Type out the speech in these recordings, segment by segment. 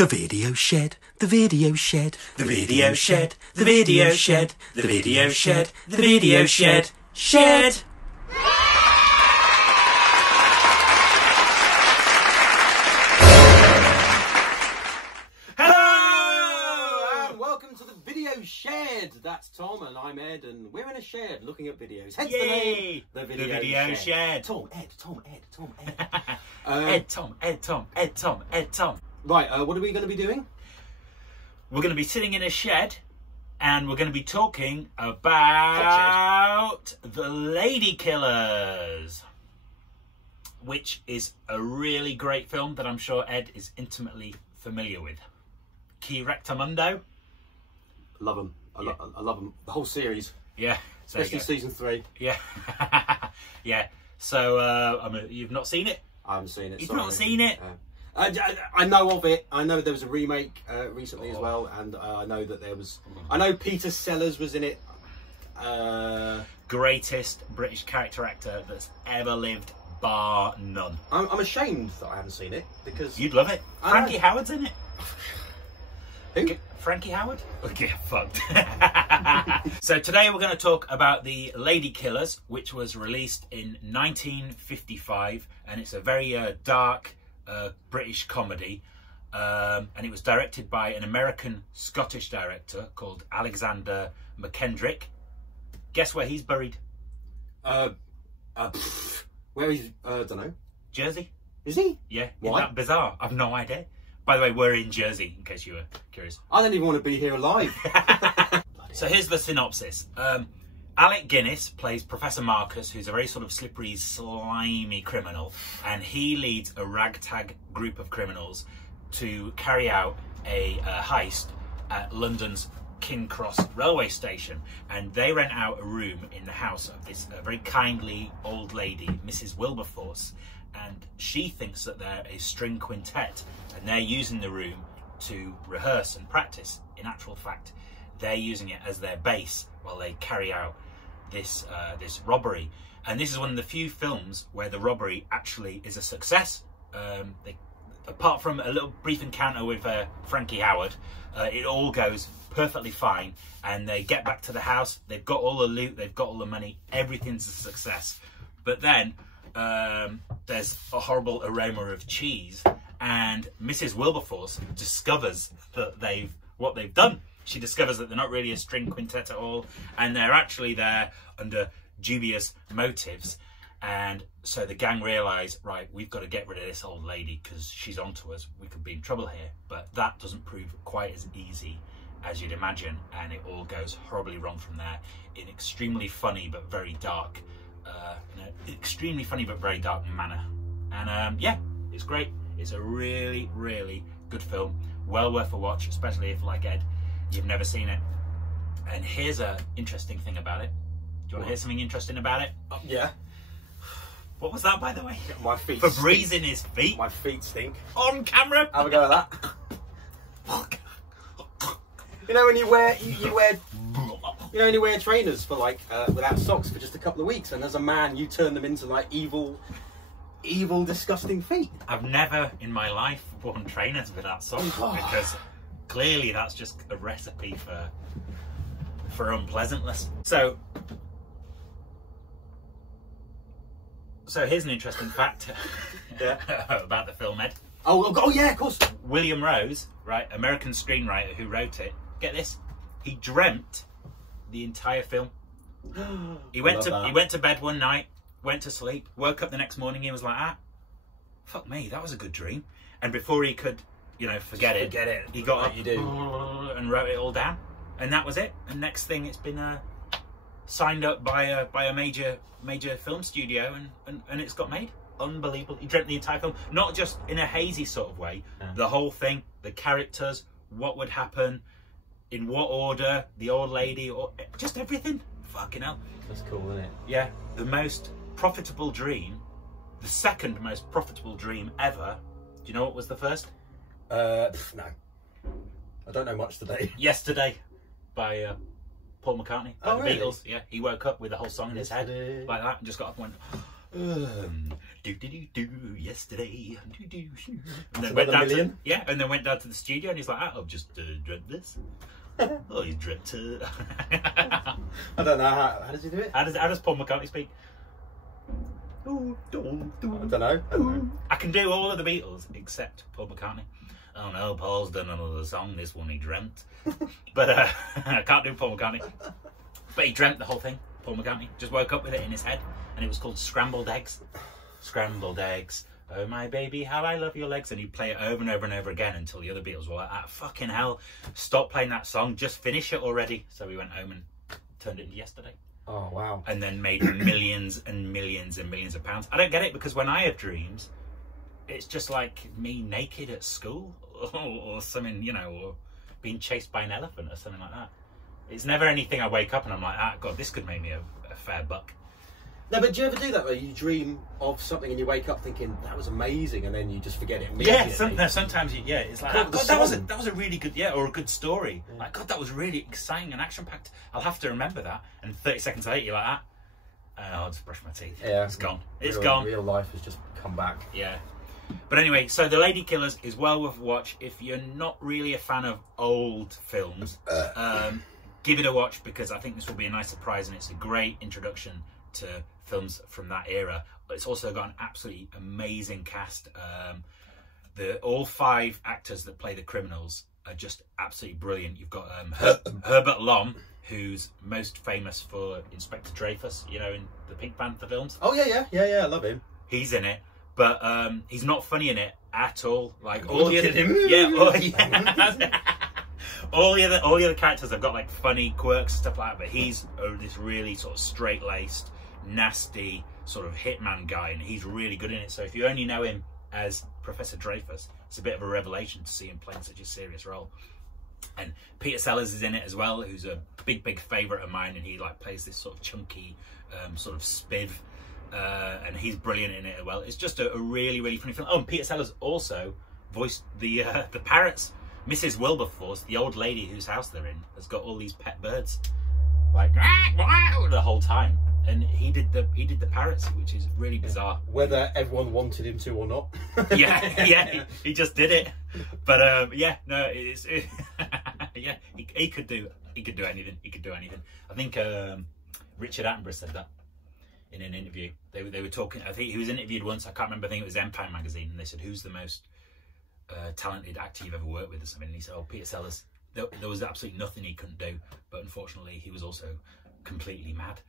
The video shed, the video shed, the video shed, the video shed, the video shed, the video shed, shed. Hello and welcome to the video shed. That's Tom and I'm Ed and we're in a shed looking at videos. Hence the name, the video shed. Tom, Ed. Ed, Tom. Right, what are we going to be doing? We're going to be sitting in a shed and we're going to be talking about the Ladykillers, which is a really great film that I'm sure Ed is intimately familiar with. Key Rectamundo. Love them. I love them. The whole series. Yeah. Especially season 3. Yeah. Yeah. So, you've not seen it? I haven't seen it. You've not seen it? I know of it. I know there was a remake recently as well, and I know that there was. I know Peter Sellers was in it. Greatest British character actor that's ever lived, bar none. I'm ashamed that I haven't seen it because you'd love it. Frankie Howard's in it. Who? Frankie Howard? Okay, fucked. So today we're going to talk about the Ladykillers, which was released in 1955, and it's a very dark British comedy, and it was directed by an American-Scottish director called Alexander McKendrick. Guess where he's buried? Where is? I don't know. Jersey. Is he? Yeah. Why? Isn't that bizarre? I've no idea. By the way, we're in Jersey, in case you were curious. I don't even want to be here alive. So here's the synopsis. Alec Guinness plays Professor Marcus, who's a very sort of slippery, slimy criminal, and he leads a ragtag group of criminals to carry out a heist at London's King Cross railway station, and they rent out a room in the house of this very kindly old lady, Mrs. Wilberforce, and she thinks that they're a string quintet and they're using the room to rehearse and practice. In actual fact, they're using it as their base while they carry out this robbery. And this is one of the few films where the robbery actually is a success. Apart from a little brief encounter with Frankie Howard, it all goes perfectly fine, and they get back to the house, they've got all the loot, they've got all the money, everything's a success. But then there's a horrible aroma of cheese, and Mrs. Wilberforce discovers that what they've done. She discovers that they're not really a string quintet at all, and they're actually there under dubious motives. And so the gang realise, right, we've got to get rid of this old lady because she's onto us. We could be in trouble here. But that doesn't prove quite as easy as you'd imagine, and it all goes horribly wrong from there in extremely funny but very dark, extremely funny but very dark manner. And yeah, it's great. It's a really, really good film. Well worth a watch, especially if, like Ed, you've never seen it. And here's an interesting thing about it. Do you want to hear something interesting about it? Yeah. What was that, by the way? My feet. Febreze in his feet. My feet stink. On camera. Have a go at that. Fuck. You know when you wear when you wear trainers for like without socks for just a couple of weeks, and as a man you turn them into like evil, disgusting feet. I've never in my life worn trainers without socks because clearly that's just a recipe for unpleasantness. So here's an interesting fact about the film, Ed. Oh yeah, of course. William Rose, right, American screenwriter who wrote it. Get this, he dreamt the entire film. He went to bed one night, went to sleep, woke up the next morning. He was like, fuck me, that was a good dream. And before he could, forget it, he got up and wrote it all down, and that was it. And next thing, it's been signed up by a major film studio, and it's got made. Unbelievable. He dreamt the entire film, not just in a hazy sort of way. The whole thing, the characters, what would happen, in what order, the old lady, or just everything. Fucking hell. That's cool, isn't it? Yeah. The most profitable dream, the second most profitable dream ever. Do you know what was the first? No. I don't know much today. Yesterday, by Paul McCartney, by the really? Beatles. Yeah, he woke up with the whole song in his head like that, and just got up and went, Yesterday. And then Another million? and then went down to the studio and he's like, I've just dreamt this. Oh, you dreamt I don't know, how does he do it? How does Paul McCartney speak? I don't know. I can do all of the Beatles except Paul McCartney. Oh no, Paul's done another song, this one he dreamt. But I can't do Paul McCartney. But he dreamt the whole thing, Paul McCartney. Just woke up with it in his head and it was called Scrambled Eggs. Scrambled eggs. Oh my baby, how I love your legs. And he'd play it over and over and over again until the other Beatles were like, ah, fucking hell, stop playing that song, just finish it already. So we went home and turned it into Yesterday. Oh, wow. And then made millions and millions and millions of pounds. I don't get it, because when I have dreams, it's just like me naked at school or something, you know, or being chased by an elephant or something like that. It's never anything I wake up and I'm like, ah, God, this could make me a fair buck. No, but do you ever do that where you dream of something and you wake up thinking that was amazing and then you just forget it immediately? Yeah, sometimes it's like, God, that was a really good, or a good story. Yeah. Like, God, that was really exciting and action-packed. I'll have to remember that. And 30 seconds later, you're like, I'll just brush my teeth. Yeah. It's gone. It's gone. Real life has just come back. Yeah. But anyway, so The Ladykillers is well worth a watch. If you're not really a fan of old films, give it a watch, because I think this will be a nice surprise and it's a great introduction to films from that era. It's also got an absolutely amazing cast. All 5 actors that play the criminals are just absolutely brilliant. You've got Herbert Lom, who's most famous for Inspector Dreyfus, you know, in the Pink Panther films. Oh yeah, I love him. He's in it, but he's not funny in it at all. Like all the other, all the other characters have got like funny quirks, stuff like that, but he's this really sort of straight-laced, nasty sort of hitman guy, and he's really good in it. So if you only know him as Professor Dreyfus, it's a bit of a revelation to see him playing such a serious role. And Peter Sellers is in it as well, who's a big favourite of mine, and he like plays this sort of chunky sort of spiv, and he's brilliant in it as well. It's just a really funny film. Oh, and Peter Sellers also voiced the parrots. Mrs. Wilberforce, the old lady whose house they're in, has got all these pet birds, like the whole time, and he did the parrots, which is really bizarre. Whether everyone wanted him to or not. yeah, he just did it. But yeah, he could do anything. He could do anything. I think Richard Attenborough said that in an interview. They were talking. I think he was interviewed once. I can't remember. I think it was Empire magazine, and they said, "Who's the most talented actor you've ever worked with?" or something, and he said, "Oh, Peter Sellers." There was absolutely nothing he couldn't do, but unfortunately he was also completely mad.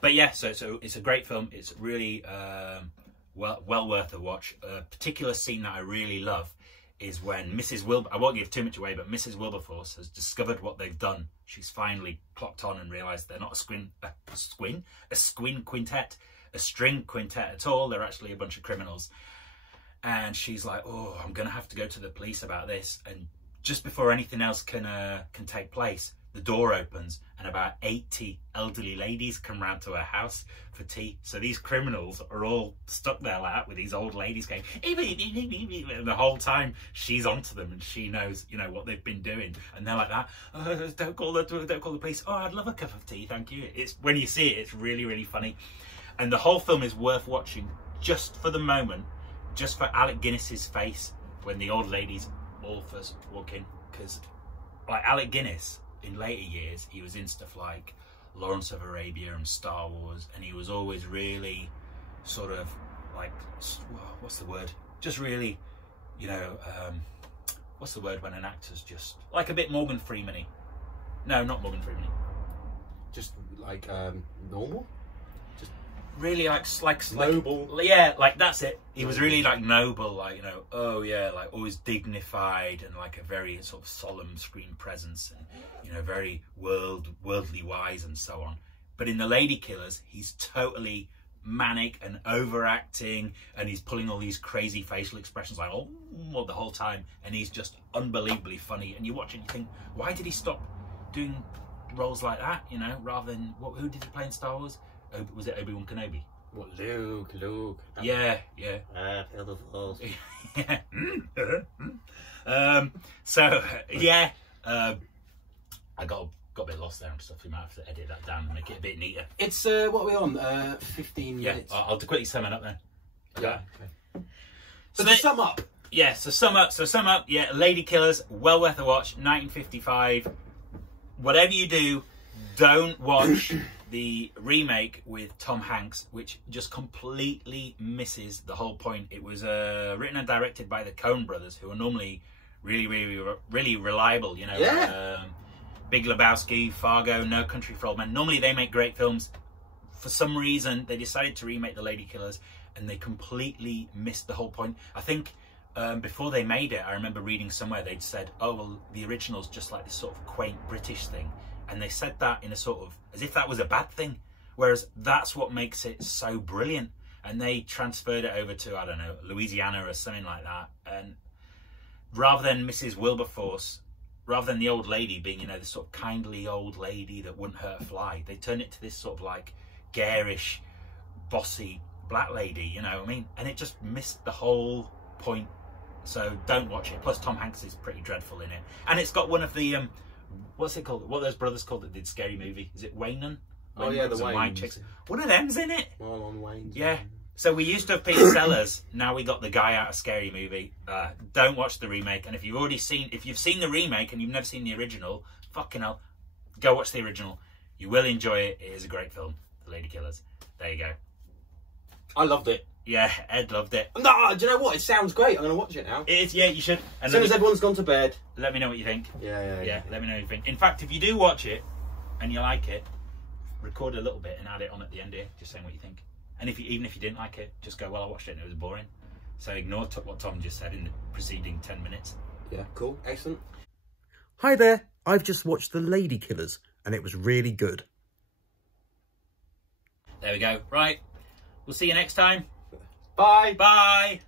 But yeah, so it's a great film. It's really well worth a watch. A particular scene that I really love is when Mrs. I won't give too much away, but Mrs. Wilberforce has discovered what they've done. She's finally clocked on and realised they're not a string quintet at all. They're actually a bunch of criminals. And she's like, oh, I'm going to have to go to the police about this. And just before anything else can take place, the door opens and about 80 elderly ladies come round to her house for tea. So these criminals are all stuck there like that with these old ladies going, and the whole time she's onto them and she knows, you know, what they've been doing. And they're like that, oh, don't call the police. Oh, I'd love a cup of tea, thank you. It's when you see it, it's really funny. And the whole film is worth watching just for the moment, just for Alec Guinness's face when the old ladies all first walk in. Because like Alec Guinness, in later years, he was in stuff like Lawrence of Arabia and Star Wars, and he was always really sort of like, what's the word? Just really, you know, what's the word when an actor's just like a bit Morgan Freeman-y? No, not Morgan Freeman-y. Just like normal? Really like noble. Yeah, like that's it. He was really like noble, like, you know, oh yeah, like always dignified and like a very sort of solemn screen presence, and, you know, very worldly wise and so on. But in The Ladykillers, he's totally manic and overacting, and he's pulling all these crazy facial expressions like oh the whole time, and he's just unbelievably funny. And you watch it and you think, why did he stop doing roles like that? You know, rather than who did he play in Star Wars? Was it Obi-Wan Kenobi? What, Luke. Yeah. Feel the force. So yeah, I got a bit lost there and stuff. We might have to edit that down and make it a bit neater. It's what are we on? 15 minutes. Yeah, I'll quickly sum it up then. Yeah. Okay. So to sum up. Yeah, so sum up. Yeah, Ladykillers, well worth a watch. 1955. Whatever you do, don't watch the remake with Tom Hanks, which just completely misses the whole point. It was written and directed by the Coen brothers, who are normally really reliable. You know, Big Lebowski, Fargo, No Country for Old Men. Normally they make great films. For some reason, they decided to remake the Ladykillers, and they completely missed the whole point. I think before they made it, I remember reading somewhere they'd said, oh, well, the original's just like this sort of quaint British thing. And they said that in a sort of, as if that was a bad thing. Whereas that's what makes it so brilliant. And they transferred it over to, I don't know, Louisiana or something like that. And rather than Mrs. Wilberforce, rather than the old lady being, you know, this sort of kindly old lady that wouldn't hurt a fly, they turned it to this sort of like garish, bossy black lady, you know what I mean? And it just missed the whole point. So don't watch it. Plus Tom Hanks is pretty dreadful in it. And it's got one of the, what's it called? What are those brothers called that did Scary Movie? Is it Waynan? Oh yeah, the Wayans. One of them's in it. Well, on Wayne's. Yeah. So we used to have Peter Sellers. Now we got the guy out of Scary Movie. Don't watch the remake. And if you've seen the remake and you've never seen the original, fucking hell, go watch the original. You will enjoy it. It is a great film, The Ladykillers. There you go. I loved it. Yeah, Ed loved it. No, do you know what? It sounds great. I'm going to watch it now. It is, yeah, you should. And as soon as everyone's gone to bed. Let me know what you think. Yeah. Let me know what you think. In fact, if you do watch it and you like it, record a little bit and add it on at the end here, just saying what you think. And even if you didn't like it, just go, well, I watched it and it was boring. So ignore what Tom just said in the preceding 10 minutes. Yeah, cool. Excellent. Hi there. I've just watched The Ladykillers and it was really good. There we go. Right. We'll see you next time. Bye. Bye.